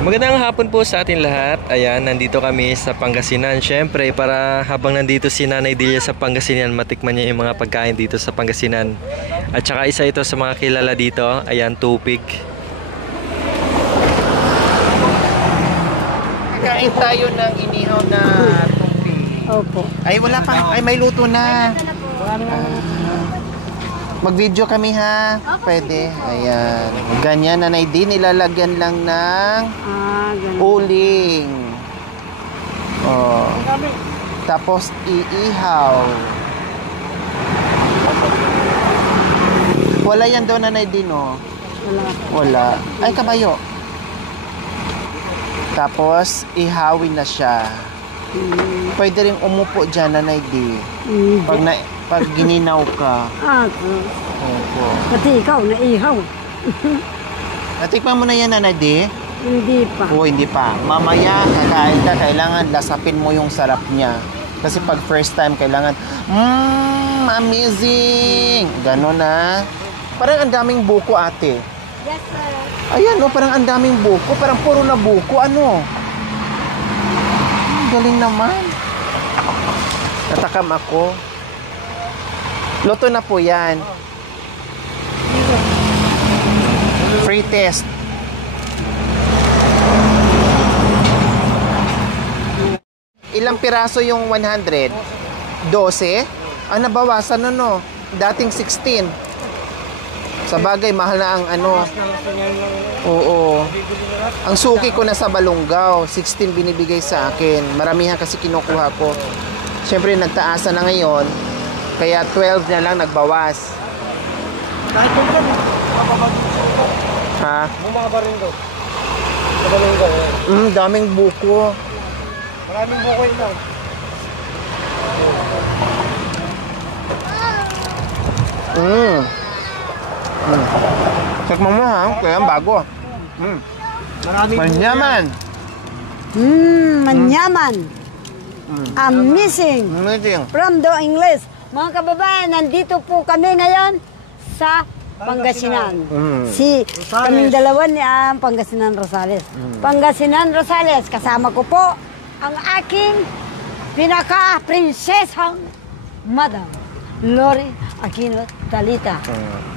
Magandang hapon po sa atin lahat. Ayan, nandito kami sa Pangasinan. Syempre, para habang nandito si Nanay Delia sa Pangasinan, matikman niya yung mga pagkain dito sa Pangasinan. At saka isa ito sa mga kilala dito. Ayan, tupig. Kain tayo ng inihaw na tupig. Opo. Ay, wala pa. Ay, may luto na. Mag-video kami ha. Pwede. Ayan. Ganyan, Nanay D. Nilalagyan lang ng Ganun. uling. Oh. Tapos, iihaw. Wala yan doon, Nanay D, no? Wala. Ay, kabayo. Tapos, ihawin na siya. Pwede rin umupo dyan, Nanay D. Pag gininaw ka. Opo. Pati ikaw, naihaw. Natikman mo na yan, Nanay D? Hindi pa. Oo, hindi pa. Mamaya, kakain ka, kailangan lasapin mo yung sarap niya. Kasi pag first time, kailangan, amazing! Ganon na. Parang ang daming buko, ate. Yes, sir. Ayan, no, parang ang daming buko. Parang puro na buko. Ano? Galing naman. Natakam ako. Luto na po yan. Free test. Ilang piraso yung 100? 12? Ah, nabawasan no? Dating 16. Sa bagay, mahal na ang ano. Oo. Ang suki ko na sa Balongaw, 16 binibigay sa akin. Maramihan kasi kinukuha ko. Siyempre, nagtaasa na ngayon. Kaya 12 na lang nagbawas. Kahit kung saan, Ha? mga barin daw. Sa Balongaw. Daming buko. Maraming buko ito. Tikman mo ha, kaya bago. Maraming Manyaman. Manyaman. Amazing. Amazing. From the English. Mga kababayan, nandito po kami ngayon sa Pangasinan. Si kaming dalawa ni Pangasinan Rosales. Pangasinan Rosales, kasama ko po ang aking pinaka-prinsesang Madam Lori Aquino Talita.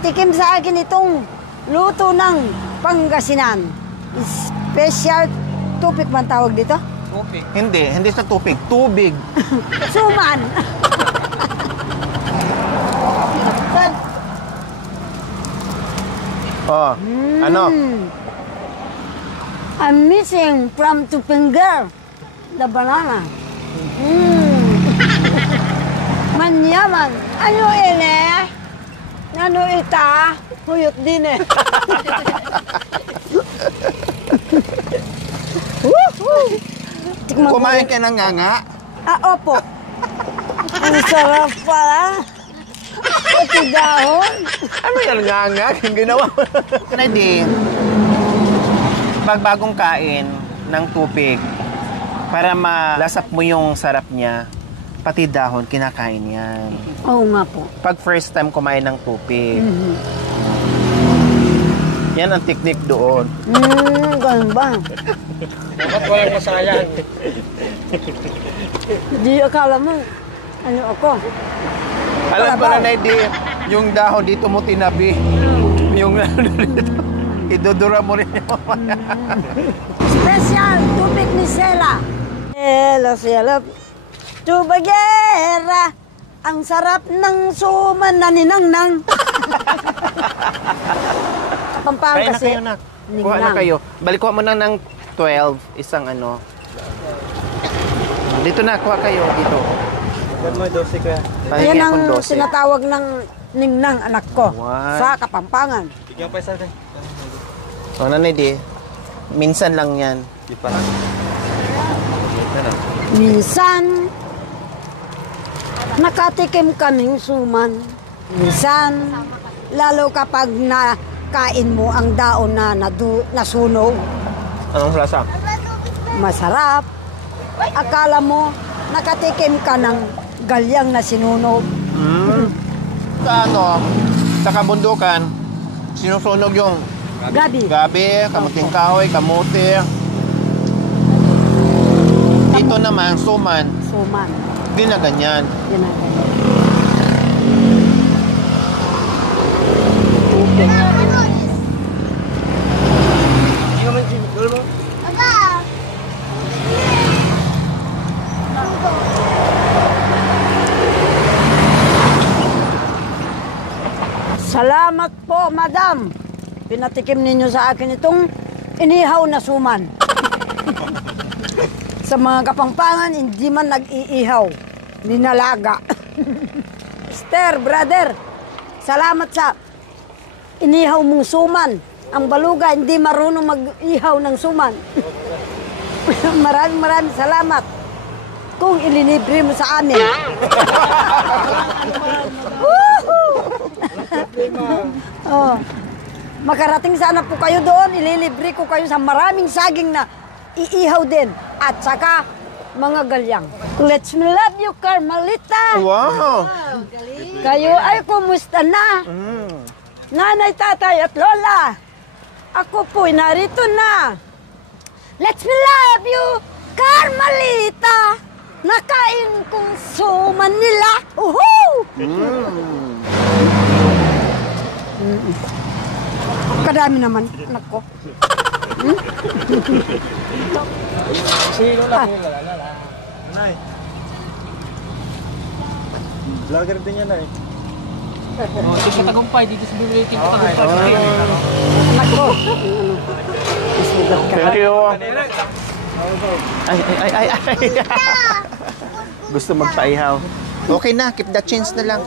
Tikim sa akin itong luto ng Pangasinan. Special tupik man tawag dito? tupig. Hindi sa tupig, tubig. Suman. Oh, ano? Amazing from to finger the banana. Manyaman. Ano ini? Ano ita? Huyot din eh. Tikman ko. Kumain ka ng nganga? Opo. Ang sarap pala. Pati dahon. Ano yan, nganga? Yung ginawa mo. Ready? Pagbagong kain ng tupig, para malasap mo yung sarap niya, pati dahon, kinakain yan. Oo nga po. Pag first time kumain ng tupig. Yan ang technique doon. Ganun ba? Dapat walang masayang. Di akala mo, ano ako? Alam ko na, Nedy, yung dahon dito mo tinabi. Yung dito, idudura mo rin yung Special tubig ni Sela. Sela, tubagera. Ang sarap ng suman na ninangnang. Pampanga Kaya na kasi. kayo na. Kuha na kayo. Balikuha mo na ng 12, isang ano. Dito na, kuha kayo dito. Yan mo, 12 kaya. Pahingi Yan ang akong 12. sinatawag ng ningnang anak ko. Wow. Sa Kapampangan. Bigyan pa isa din. O, Nanay, minsan lang yan. Di pa. Minsan, nakatikim kaming suman. Minsan, lalo kapag nakain mo ang daon na nasunog, Anong lasa? masarap. Akala mo, nakatikim ka ng galyang na sinunog. Sa ano, sa kabundukan, sinusunog yung Gabi. gabi, kamuting kahoy, kamote, Dito naman, suman. Suman. Hindi na ganyan. Ginagawa. Salamat po, madam. Pinatikim ninyo sa akin itong inihaw na suman. Sa mga Kapampangan, hindi man nag-iihaw. Ninalaga. Sister, brother, salamat sa inihaw mong suman. Ang baluga, hindi marunong mag-ihaw ng suman. Maraming salamat kung ilinibre mo sa amin. Oh. Makarating sana po kayo doon, ililibre ko kayo sa maraming saging na iihaw din. At saka, mga galyang. Let's me love you, Carmelita. Wow! Kayo ay kumusta na? Nanay, tatay at lola. Ako po'y narito na. Let's me love you, Carmelita. Nakain kong suman nila. Uhuu! Kadami naman, nako. Sino lang yun, lala. Nay. Vlogger din yan, Nay. Dito sa Tagumpay, dito sa Biblioteka sa Tagumpay. Nako. Masugat ka. Thank you. Ay. Gusto magpaihaw. Okay na, keep the change na lang.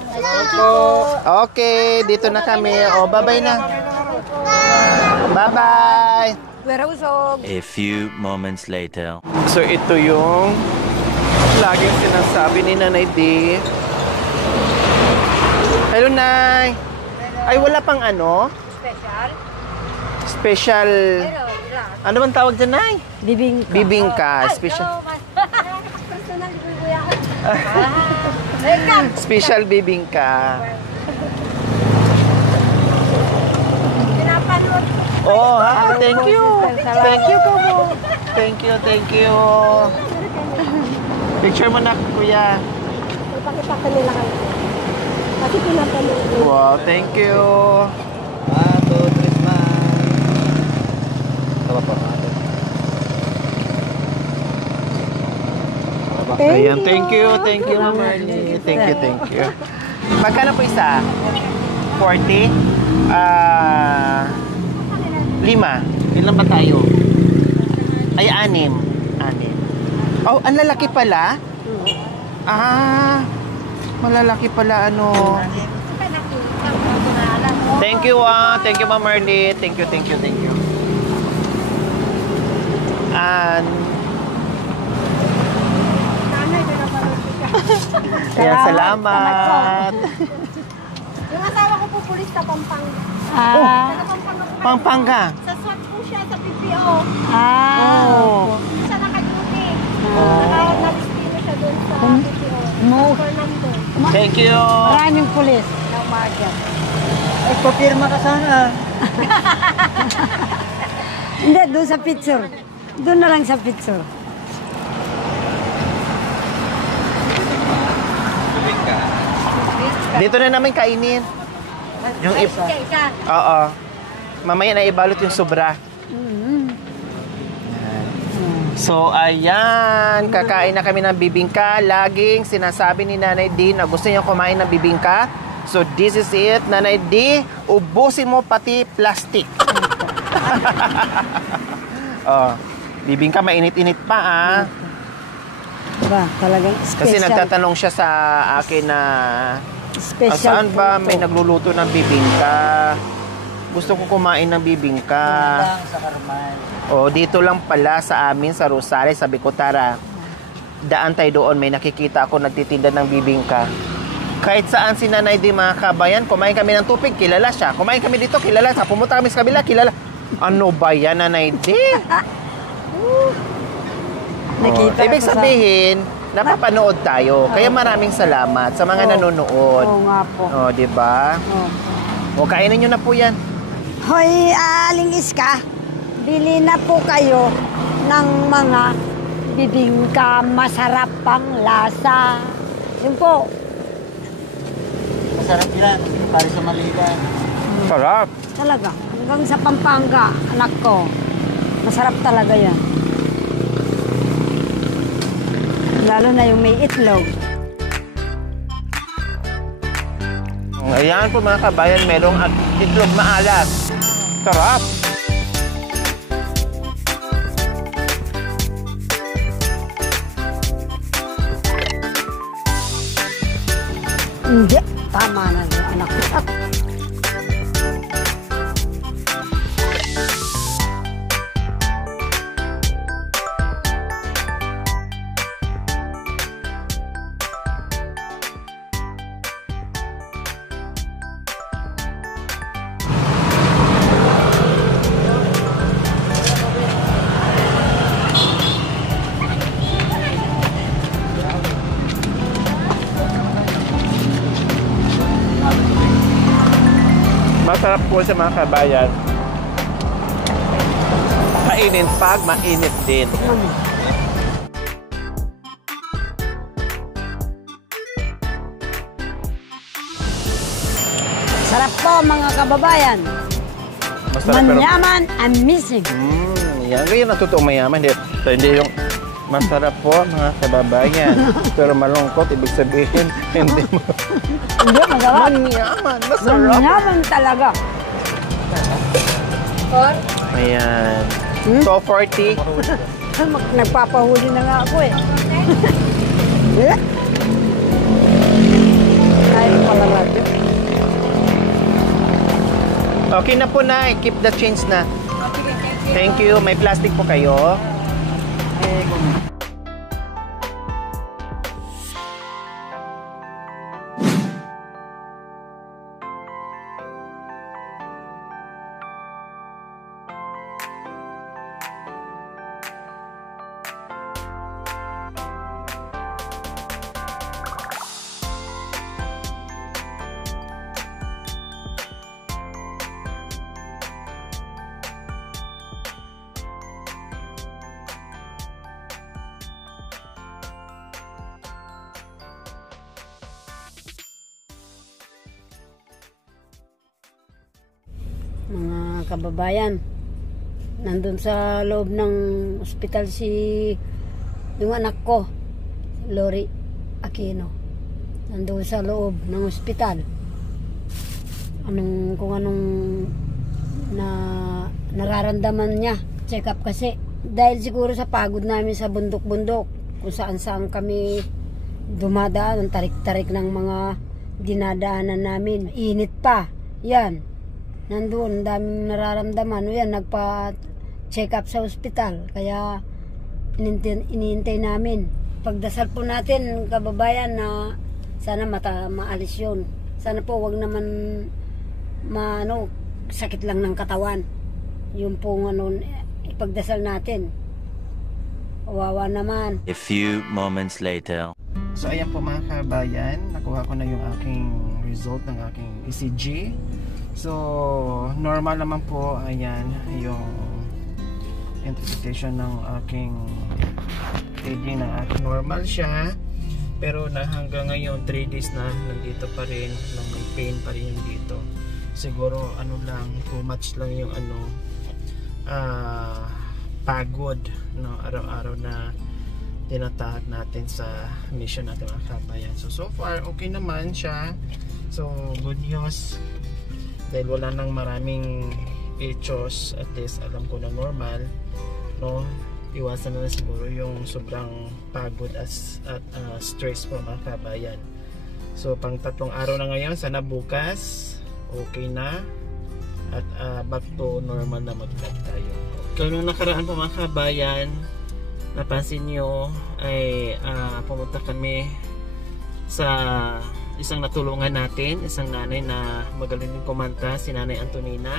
Okay, dito na kami. O, bye-bye na. Bye-bye. Wera usog. A few moments later. So, ito yung laging sinasabi ni Nanay D. Hello, Nay. Ay, wala pang ano? Special? Special. Ano bang tawag dyan, Nay? Bibingka. Bibingka. Special. Personal, bibingka. Welcome. Special bibingka. Pinapanood. Oh, ha? Thank you. Thank you, Kubo. Thank you. Picture mo na, kuya. Pakipaka nila kayo. Kasi pinapanood. Wow, thank you. 1, 2, 3, smile. Tama po. Ayan, thank you, Mama Ernie. Thank you. Magkano po isa? 40? 5. Ilan ba tayo? Ay, 6. Oh, ang lalaki pala? Malalaki pala, ano. Thank you, Ma'am Ernie. Thank you. And ayan, salamat. Yung asawa ko po pulis sa Pampanga. Ah. Pampanga po. Pampanga. Sa SWAT po siya sa PPO. Oh. Siya naka-duty. Naka-destino siya doon sa PPO. Fernando. Thank you. Maraming pulis na umakyat. Ay, papirma ka sana. Hindi, doon sa picture. Doon na lang sa picture. Dito na namin kainin. Yung Oo. Mamaya na ibalot yung sobra. So, ayan. Kakain na kami ng bibingka. Laging sinasabi ni Nanay D na gusto niya kumain ng bibingka. So, this is it. Nanay D, ubusin mo pati plastic. Oh, bibingka mainit-init pa, Diba? Talagang special. Kasi nagtatanong siya sa akin na Special saan ba po may ito. nagluluto ng bibingka? Gusto ko kumain ng bibingka. Sa Carmen. O, dito lang pala sa amin, sa Rosales. Sabi ko, tara, daan tayo doon. May nakikita ako nagtitinda ng bibingka. Kahit saan si Nanay di mga kabayan, kumain kami ng tupig, kilala siya. Kumain kami dito, kilala siya. Pumunta kami sa kabila, kilala. Ano ba yan, Nanay di? Nakita Ibig ko sa- sabihin, napapanood tayo. Kaya maraming salamat sa mga nanonood. Oo nga po. O, di ba? O, kainin nyo na po yan. Hoy, Aling Iska, bili na po kayo ng mga bibingka, masarap pang lasa. Yun po. Masarap yan. Para sa Manila. Sarap. Talaga. Hanggang sa Pampanga, anak ko. Masarap talaga yan. Lalo na yung may itlog. Ayan po mga kabayan, merong itlog maalat. Sarap. Hindi. Tama na yung anak ko. Masarap po sa mga kabayan. Kainin pag mainit din. Sarap po mga kababayan. Masarap pero... Manyaman and missing. Yan. Ganyan ang totoong mayaman. So, hindi yung masarap po mga kababayan. Pero malungkot, ibig sabihin, hindi mo. Hindi magawa. Manyaman, masarap. Manyaman talaga. Ayan. So, 40. Nagpapahuli na nga ako eh. Kahit pala radyo. Okay na po na. Keep the change na. Thank you. May plastic po kayo. Mga kababayan, nandun sa loob ng ospital yung anak ko, Lori Aquino. Nandun sa loob ng ospital. Kung anong nararamdaman niya. Check up kasi. Dahil siguro sa pagod namin sa bundok-bundok, kung saan-saan kami dumadaan, ang tarik-tarik ng mga dinadaanan namin. Init pa. Yan. Nandun, daming nararamdaman. O yan, nagpa-check up sa ospital. Kaya, inintay namin. Pagdasal po natin, kababayan, na sana maalis yun. Sana po, wag naman sakit lang ng katawan. Yung po, ipagdasal natin. Kawawa naman. A few moments later. So, ayan po mga kabayan. Nakuha ko na yung aking result ng aking ECG. So, normal naman po, ayan, yung interpretation ng aking reading ng aking normal siya. Pero hanggang ngayon, 3 days na, nandito pa rin, may pain pa rin yung dito. Siguro, too much lang yung pagod, araw-araw na tinatahak natin sa mission natin mga kabayan. So far, okay naman siya. So, good news. Dahil wala nang maraming itchos, at least alam ko na normal, no? Iwasan na siguro yung sobrang pagod at stress po mga kabayan. So pang 3 araw na ngayon, sana bukas okay na at back to normal na mag-vlog tayo. Kaya nung nakaraan po mga kabayan, napansin nyo ay pumunta kami sa isang natulungan natin, isang nanay na magaling din kumanta, si Nanay Antonina.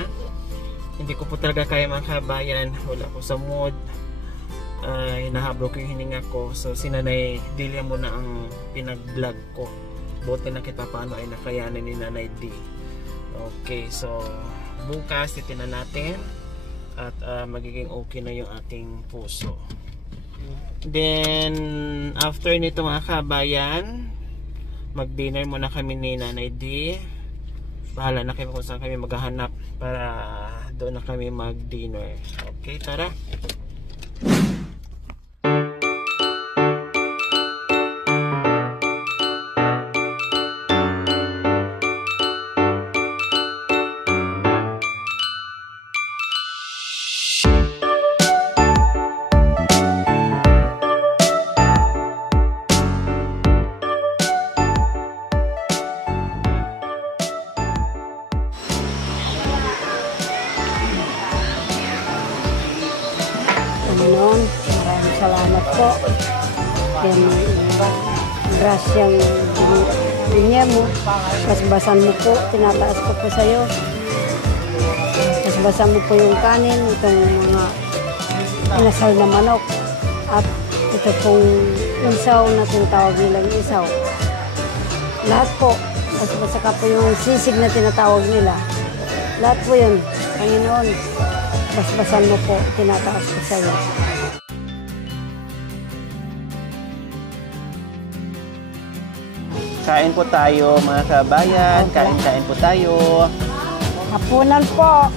Hindi ko po talaga kaya mga kabayan, wala ko sa mood, hinahablo ko yung hininga ko. So si Nanay Delia muna ang pinag-vlog ko. Buti na kita paano ay nakayanin ni Nanay D. Okay, so bukas titinan natin at magiging okay na yung ating puso. Then, after nito mga kabayan, mag-dinner muna kami ni Nanay D. Bahala na kayo kung saan kami maghahanap para doon na kami mag-dinner. Okay, tara. Panginoon, maraming salamat po. Yan, grasyang linya mo. Basbasan mo po, tinataas ko po sa iyo. Basbasan mo po yung kanin, itong mga inasal na manok. At ito pong isaw na tinatawag nilang isaw. Lahat po, basbasa ka po yung sisig na tinatawag nila. Lahat po yun, Panginoon. Basbasan mo po, tinataas ko sa iyo. Kain po tayo mga kabayan. Kain po tayo. Hapunan po.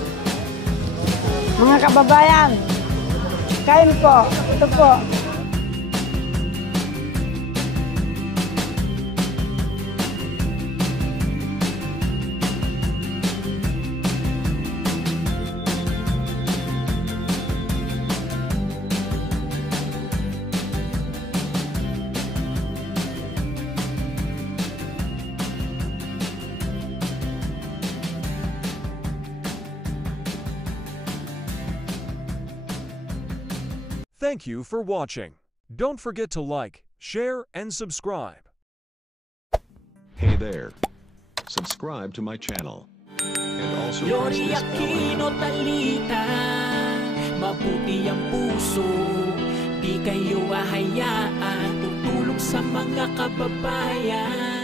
Mga kababayan, kain po. Ito po. Thank you for watching. Don't forget to like, share, and subscribe. Hey there. Subscribe to my channel. And also press Yori this bell Aquino icon. Talita, mabuti ang puso, di kayo ahayaan, tutulong sa mga kababayan.